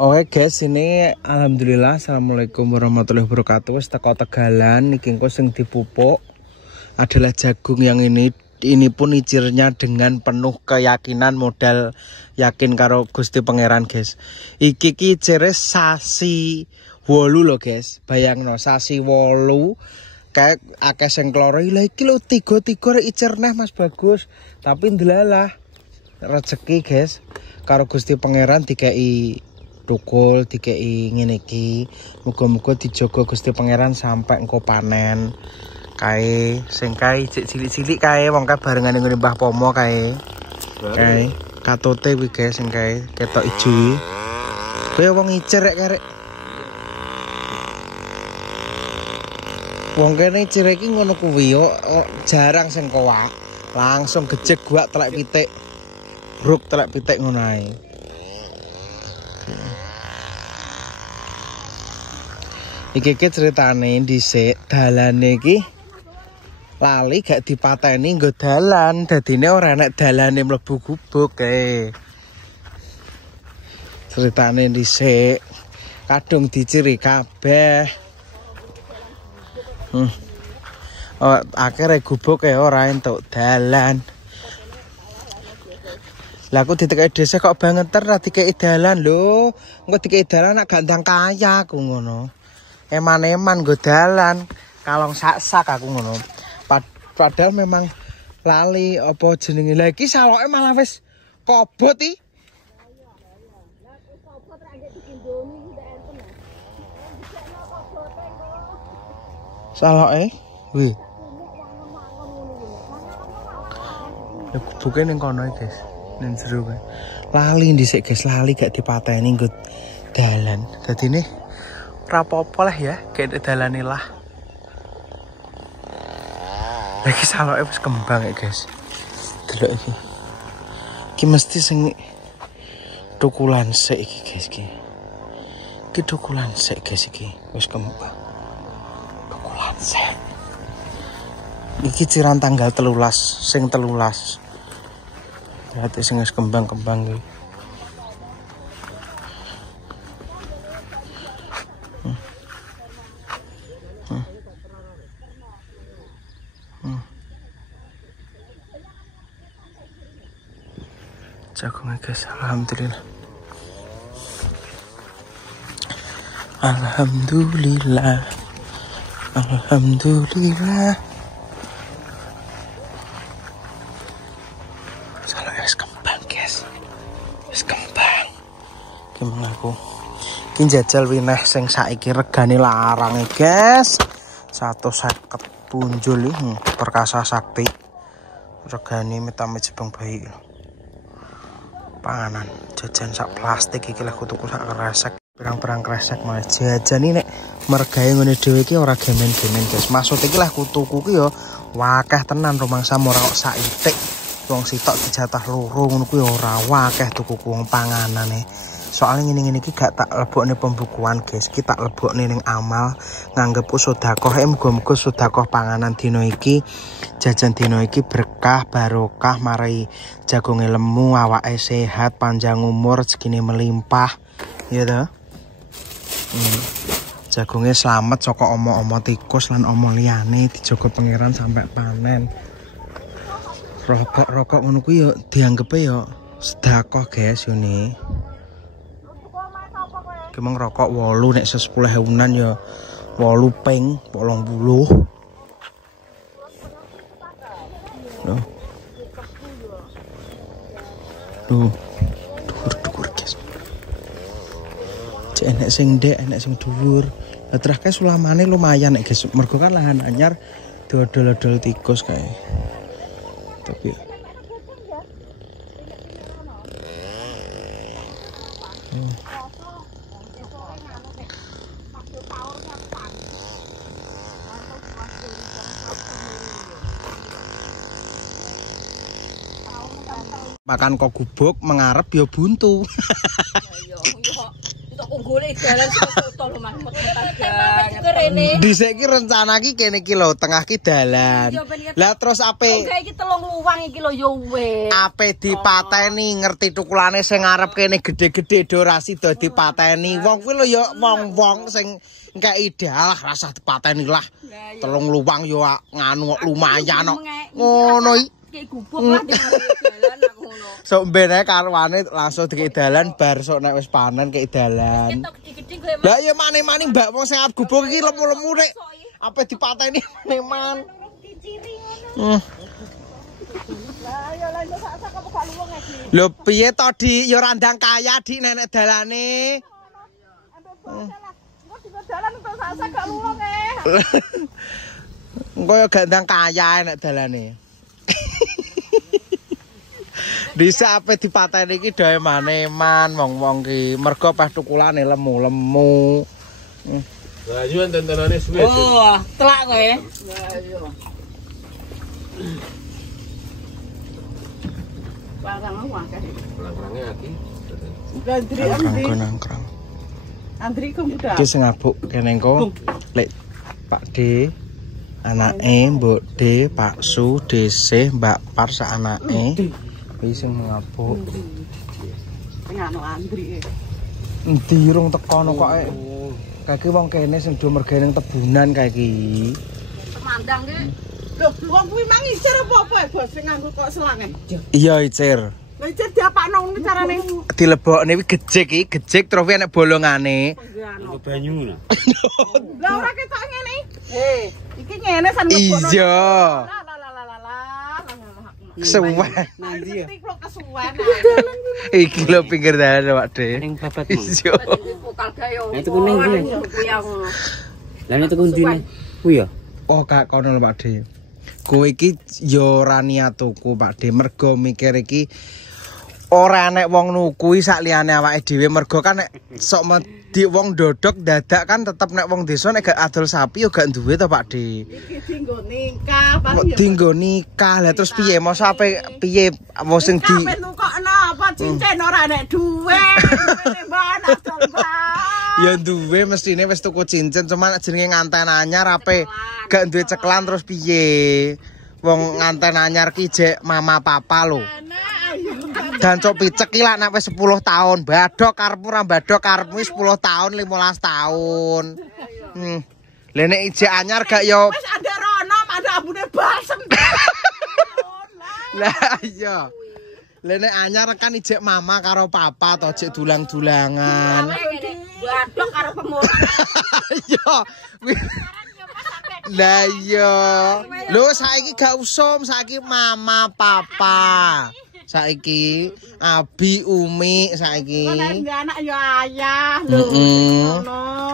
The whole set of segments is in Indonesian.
Oke guys, ini alhamdulillah assalamualaikum warahmatullahi wabarakatuh. Wis teko Tegalan niki engko sing dipupuk adalah jagung yang ini pun icirnya dengan penuh keyakinan, modal yakin karo Gusti Pangeran guys. Iki icire sasi 8 lho guys. Bayangno sasi 8 kayak akeh sing kloro. Lah iki lho 3 icir neh Mas Bagus. Tapi ndelalah rezeki guys karo Gusti Pangeran dikei tukul dikei ngene iki. Muga-muga dijogo Gusti Pangeran sampai engko panen. Kae sing kae cilik-cilik kae wong kae barengan ngene Mbah Pomo kae. Kae katote kuwi guys sing kae ketok ijo iki. Kowe wong icer rek karek. Wong kene icer iki ngono kuwi yo jarang sing kowak. Langsung gejek guak telek pitik. Bruk telek pitik ngono ae. Iki ceritane dhisik dalane iki lali gak dipateni nggo dalan, dadine ora enek dalane mlebu gubuk kae. Ceritane dhisik kadung diciri kabeh. Oh, akhirnya gubuk kae ora entuk dalan. Lah aku ditekeki desa kok bangeter ra dikeki dalan lho. Engko dikeki dalan nak gandang kaya aku ngono. Eman-eman nggo dalan, kalong sak-sak aku ngono. Padahal memang lali apa jenenge. Lah iki saloke malah wis kobot iki. Saloke, wih. Ya bukan ning kono iki, guys. Ning jero kae. Lali dhisik, guys, lali gak dipateni nggo dalan. Dadine ora apa-apa lah ya, gak dalane lah. Lagi saloke wis kembang ya, guys. Delok iki. Iki mesti sing tukulan sik iki, guys iki. Iki tukulan sik, guys iki. Wis kembang. Tukulan sik. Iki ciran tanggal 13, sing 13. Berarti sing wis kembang-kembang iki. Jagungnya guys, alhamdulillah. Alhamdulillah. Alhamdulillah. Salah wis kembang guys. Wis kembang. Gimana aku? Ki njajal wineh sing saiki regane larang guys. 150 punjul iki perkasa sakti. Regane metame jebang bayi. Panganan jajan sak plastik iki lah tuku sak kresek perang-perang kresek malah jajan ini nek mergae ngene dhewe iki ora gemen-gemen guys. Maksud iki lah tuku ki yo wakeh tenan rumangsa ora kok sak itik wong sitok dijatah loro ngono kuwi ora wakeh tuku wong panganane. Soalnya ngene-ngene iki gak tak lebokne pembukuan guys, ki tak lebokne ning amal nganggep sedekah. Muga-muga sedekah panganan dina iki, jajan dina iki berkah barokah marai jagonge lemu, awake sehat, panjang umur, rezekine melimpah. Ya ta? Jagonge slamet saka omo-omo tikus lan omo liyane, dijogo pangeran sampai panen. Rokok ngono kuwi yo dianggepe yo sedekah guys yo ne. Kemang rokok 8 nek 10.000-an ya 8 ping 80. Loh. Dhuwur guys. Cek enek sing ndek, enek sing dhuwur. Lah terus kae sulamane lumayan nek guys. Mergo kan lahan anyar dodol-dodol tikus kae. Tapi makan kok gubuk mengarep ya buntu. Dhisik iki rencana iki kene iki lho, tengah ki dalan. Lah terus ape? Iki telung luwang iki lho ya wis. Ape dipateni ngerti tukulane sing ngarep kene gede-gede durasi do dipateni. Wong kuwi lho ya wong-wong sing engke ideal rasa dipateni lah. Telung luwang yo nganu lumayan kok. Ngono iki. Ki gubuk lah di dalan aku ngono. Sok mbene karwane langsung dikek dalan bar sok nek wis panen kek dalan. Lah ya mani-mani Mbak wong sing arep gubuk iki lemu-lemu nek ape dipateni neman. Lho piye to Dik ya randang kaya Dik nenek dalane. Engko ya gandang kaya nek dalane. Disa ape dipateni iki doe maneman wong-wong ki mergo pas tukulane lemu-lemu. Lah yo enten-entene suwe. Oh, telak kowe. Lah iya. Barang akeh. Langrange aki. Nangkrang. Andri kok muda. Iki sing ngabuk kene engko lek Pak D anake Mbok D, Pak Su, DC, Mbak Par sak anake. Iki sing ngabuk. Ngano Andri. Endi rung tekono kok kaki wong kene sing do mergene ning tebunan kae iki. Semandang ki. Loh, wong kuwi mang icir apa-apa bos sing nganggo kok selange. Iya icir. Lah icir diapakno ngono carane? Dilebokne iki gejik terus enek bolongane. Banyu lho. Lah ora ketok ngene. Iki ngene san mlebokno. Iya. Lah. Kesuwen. Nanti ya. Kesuwen. Iki lho pinggir dalan Pak De. Ning babat. Iya. Vokal gayo. Itu kuning kuwi. Lah nek tekan dine. Kuwi ya. Oh gak kono lho Pak De. Kowe iki ya ora niat tuku Pak De, mergo mikir iki ora enek wong nukui sak liyane awake dhewe mergo kan nek sok di wong dodok dadak kan tetep nek wong desa nek gak adol sapi yo gak duwe to Pak De. Iki dinggo nikah paling ya. Dinggo nikah lah terus piye mau sampe piye wong sing di Sampe nukokno apa cincin ora enek duwe. Mbak adol Mbak. ya duwe mestine wis tuku cincin cuman jenenge nganten anyar ape gak duwe ceklan terus piye. Wong nganten anyar ki jek mama papa lho. Dan cok picek ki lak nek wis 10 tahun, badok karepmu ra badok karepmu 10 tahun 15 tahun. Lah nek ijek anyar gak yo Wis ada rono, ada abune balsem. lah iya. Lah nek anyar kan ijek mama karo papa to jek dulang-dulangan. Badok karo pemurah. Iya. Lah iya. Lho saiki gak usum, saiki mama papa. Saiki Abi Umi saiki. Nek anak ya ayah lho.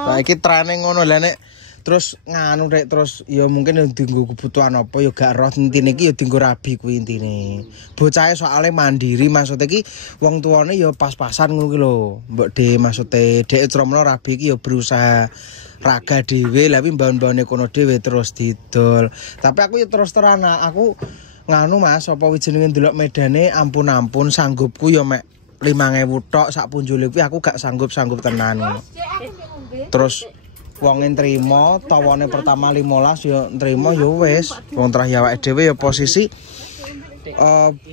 Saiki trene ngono lah nek terus nganu rek terus ya mungkin dienggo kebutuhan apa ya gak roh intine iki ya dienggo rabi kuwi intine. Bocahe soalnya mandiri maksudnya iki wong tuane ya pas-pasan ngono ki lho. Mbok De maksude dhek cromno rabi iki ya berusaha raga dhewe lah mbahun-mbahune kono dhewe terus didol. Tapi aku ya terus terang aku nganu Mas apa jenenge ndelok medane ampun-ampun sanggupku ya mek 5.000 tok sak punjule kuwi aku gak sanggup tenan. Terus wong nrimo tawane pertama 15 ya nrimo ya wis wong terakhir awake dhewe ya posisi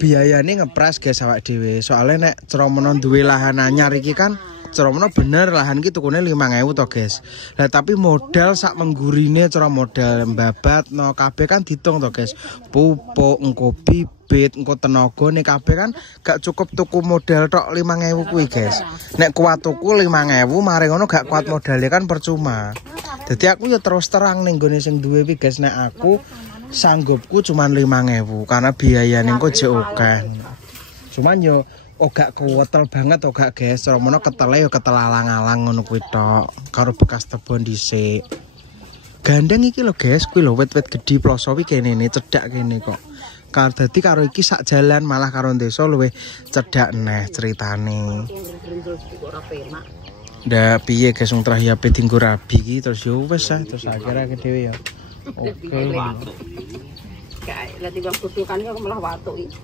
biayane ngepres guys awake dhewe soalnya nek Cromono duwe lahan anyar iki kan Cromono bener lahan iki tukune 5.000 to guys. Lah tapi modal sak menggurine cara modal mbabat no kabeh kan ditung to guys. Pupuk engko bibit engko tenaga nek kabeh kan gak cukup tuku modal tok 5.000 kuwi guys. Nek kuat tuku 5.000 mari ngono gak kuat modalnya kan percuma. Jadi aku ya terus terang ning gone sing duwe iki guys nek aku sanggupku cuman 5.000 karena biayane engko jek akeh. Cuman yo gak kuwetel banget gak guys, Cromono ketele ya ketel alang-alang ngono kuwi tok karo bekas tebon dhisik. Gandeng iki lho guys, kuwi lho wit-wit gedhi ploso iki kene cedhak kene kok. Karo dadi karo iki sak jalan malah karo desa luwih cedhak neh ceritane. Ndak piye guys wong terakhir ape dinggo rabi iki terus yo wis terus akhirnya dhewe ya. Oke. Kae lah timbang kutukannya kok malah watuk iki.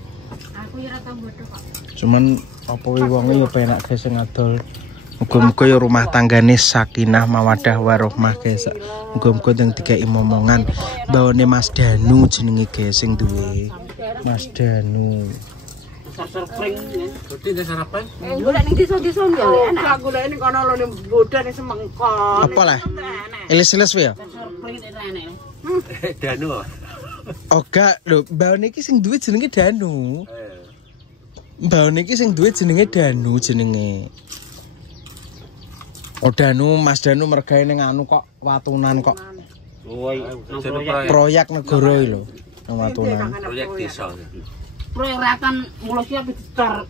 Aku ya ora tau bodho kok. Cuman apa wonge yo penak guys sing adol Muga-muga ya rumah tanggane sakinah mawaddah warahmah guys. Muga-muga teng dikai momongan bawane Mas Danu jenenge guys sing duwe. Mas Danu. Golek ning desa-desa ya enak. Lah golek ning kono lho ning bodan ning semengkon. Apa lah? Ilis-ilis ya? Danu. Oh gak lho, bawane iki sing duwe jenenge Danu. Bawane iki sing duwe jenenge Danu jenenge. Oh Danu, Mas Danu mergawe ning anu kok watunan kok. Proyek negara iki lho, nang watunan. Proyek desa. Proyek rakan mulai siap dicor.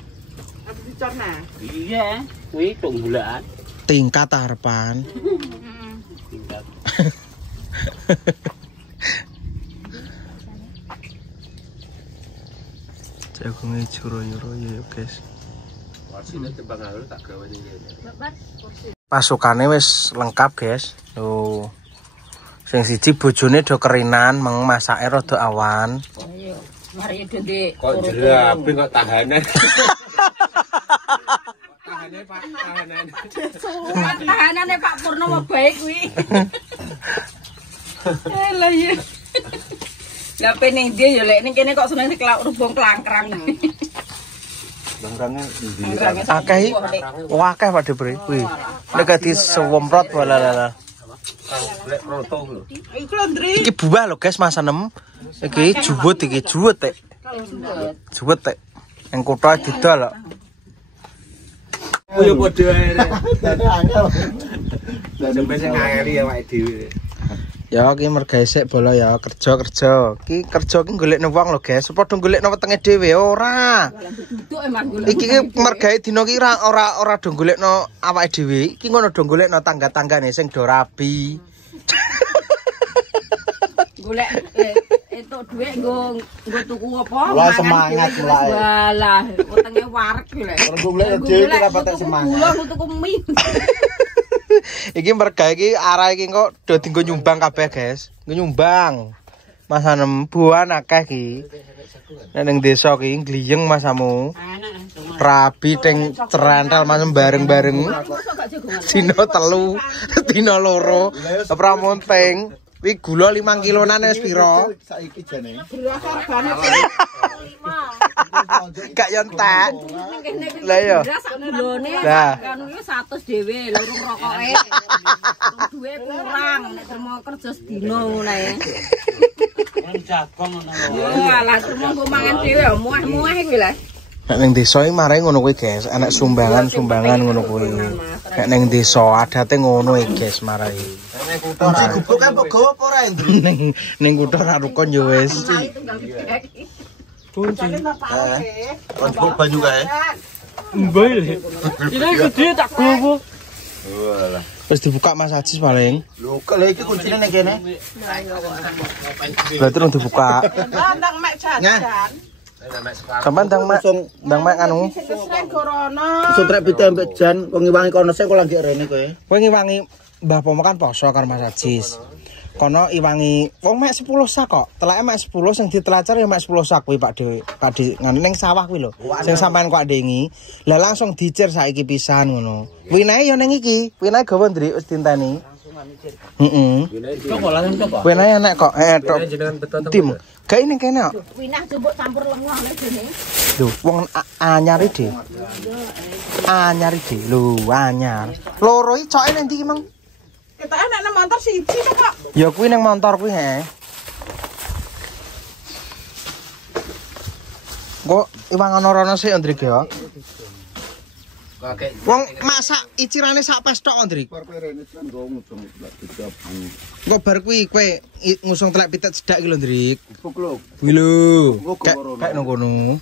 Habis dicorna. Iya, kuwi tok bulan. Tingkat harapan. Tingkat. Jagung ijo royo-royo ya guys. Wasine tembang alur tak gawe ning Pasukane wis lengkap guys. Tuh. Sing siji bojone do kerinan, meng masake rada awan. Ayo, mari dende. kok jerabe kok tahanan. Tahanan Pak, tahanan. Tahanane Pak Purnomo bae kuwi. Lah ya. Lah pening dia ya lek ning kene kok seneng rubung klangkrang. Bangrange Akeh akeh Pak Debre kuwi. Nek dadi sewemprot walalala. golek roto lho. Iku lho Ndri. Iki buah lho guys Mas Anem. Iki juwet iki juwet tek. Juwet tek. Ning kutha didol kok. Kuwi padha ae. Sampai sing ngeli awake dhewe. Ya iki mergawe sik bola ya kerja. Ki kerja ki golekne wong lho guys. Padha golekne wetenge dhewe ora. Duduk emang golek. Iki mergawe dina ki ora do golekno awake dhewe. Iki ngono do golekno tangga-tanggane sing do rabi. Golek entuk dhuwit nggo tuku apa? Wah, semangat mulai. Walah, wetenge wareg ki lek. Golek dhewe iki ora patek semangat. Gula tuku mie. Iki mergawe iki arah iki kok do dienggo nyumbang kabeh guys. Nggo nyumbang. Mas Anem buan akeh iki. Nek ning desa ki gliyeng masamu. Rabi teng cerantel masem bareng-bareng. Dina 3, dina 2. Pramonteng. Wi gula 5 kilonan wis pira? Saiki jane. Gak yontek. Lah ya. Gulane kan iki 100 dhewe, lurung rokoke. Duwe kurang nek terima kerja sedina ngono ae. Jagong ngono. Walah, terima nggo mangan dhewe muah-muah iki lho. Nek ning desa iki marai ngono kuwi guys, anak sumbangan ngono kuwi. Nek ning desa adate ngono iki guys marai. Kunci gubuk kan pogo apa ora Ndri? Ning kutha ra rukun ya wis. Kunci. Kunci banyu kae. Ini gede tak gowo. Walah. Wis dibuka Mas Ajis paling. Lho kok iki kuncine ning kene. Berarti rung dibuka. Ndang mek jajan. Sampeyan ndang mek anu. Sesren gorono. Sotrek pite ambek jan kok ngiwangi kono sik kok lagi rene kowe. Kowe ngiwangi Mbah Pomo kan poso karo Mas Ajis. Kono iwangi wong mek 10 sak kok. Telake mek 10 sing ditelacar ya mek 10 sak kuwi Pak Dewi. Pak Di ning sawah kuwi lho. Sing sampean kok ndengi. Lah langsung dicir saiki pisan ngono. Winae ya ning iki. Winae gawa Ndri wis dinteni. Heeh. Kok langsung kok. Winae enak kok. Tim. Gawe ning kene kok. Winah coba campur lengoh lho jene. Lho, wong anyar iki. Anyar iki. Lho, anyar. Loro iki coke ning ndi ki, Mang? Kita enak nang motor siji to kok. Ya kuwi ning montor kuwi he. Kok iwangan ora sik Ndrik ya? Wong masak icirane sak pes tok Ndrik. Kok bar kuwi kowe ngusung telek pitet cedak iki lho Ndrik. Kuwi lho. Kayak nang kono.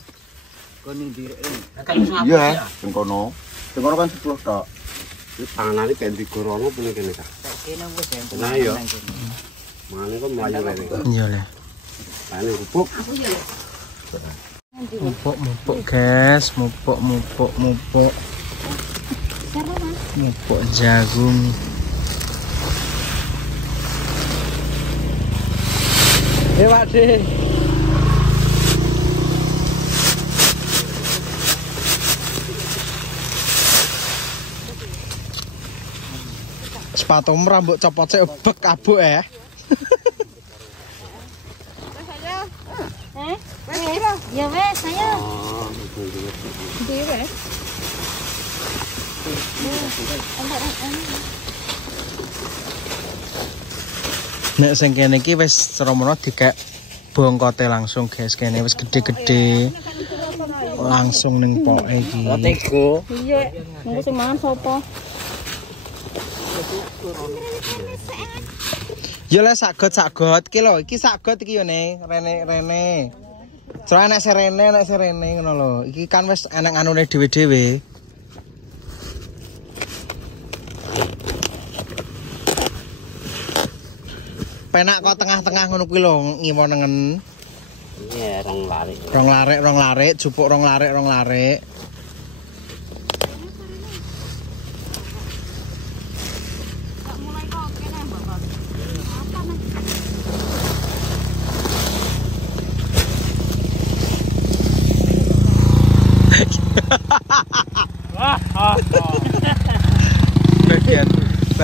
Iya, sing kono. Sing kono kan 10 tok. Wis panganane ben digorono punya kene ta. Nah iya. Mane kok mlayu rene. Iya le. Ane rupuk. Mupuk guys, mupuk. Mupuk jagung. Pak De. Sepatumu rambut copot sik bek kabuk ya. Ya wes, ayo. Nek sing kene iki wis seromono dikek bongkote langsung guys, kene wis gede-gede. Langsung ning poke iki. Tego. Iya, nunggu sing mangan sapa? Yo le sagot iki lho, iki sagot iki yo ne, rene. Soale nek serene ngono lho. Iki kan wis enek anune dhewe-dhewe. Penak kok tengah-tengah ngono kuwi lho ngimonengen. Iya, Rong larik, jupuk rong larik.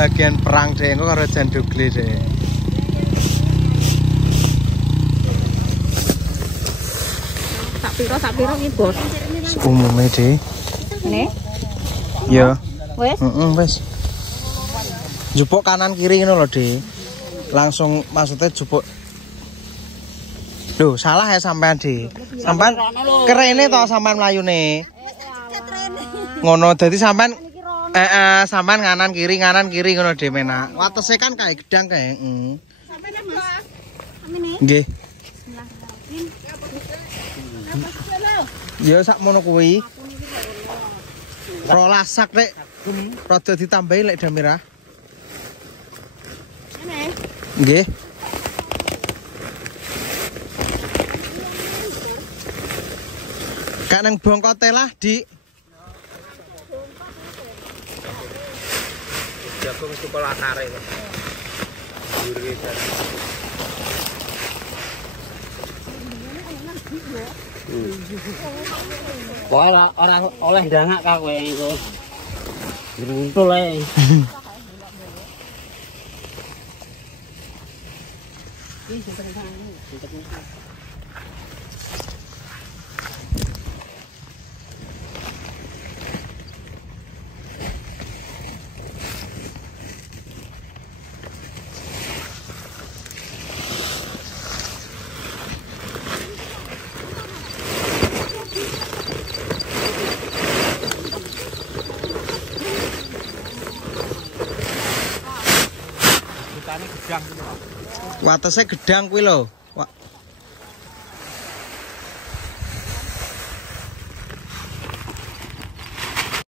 bagian perang deh engko karo jan dugle deh. Sak piro iki, Bos? Umume deh. Ngene? Ya. Wes? Wes. Jupuk kanan kiri ngono lho, Dek. Langsung maksudnya jupuk. Loh, salah ya sampean, Dek. Sampean kerene to sampean mlayune. Ngono dadi sampean sampean kanan kiri ngono Dek menak. Watese kan kae gedang kae. Sampeyan, Mas. Nggih. Ya sakmono kuwi. 12 sak Rek. Rada ditambahi lek Damirah. Nggih. Kak nang bongkote lah, Dik. Jagung cukup lakare kok. Pokoknya orang oleh dangak kak kowe iku. Runtul ae. Watese gedang kuwi lho.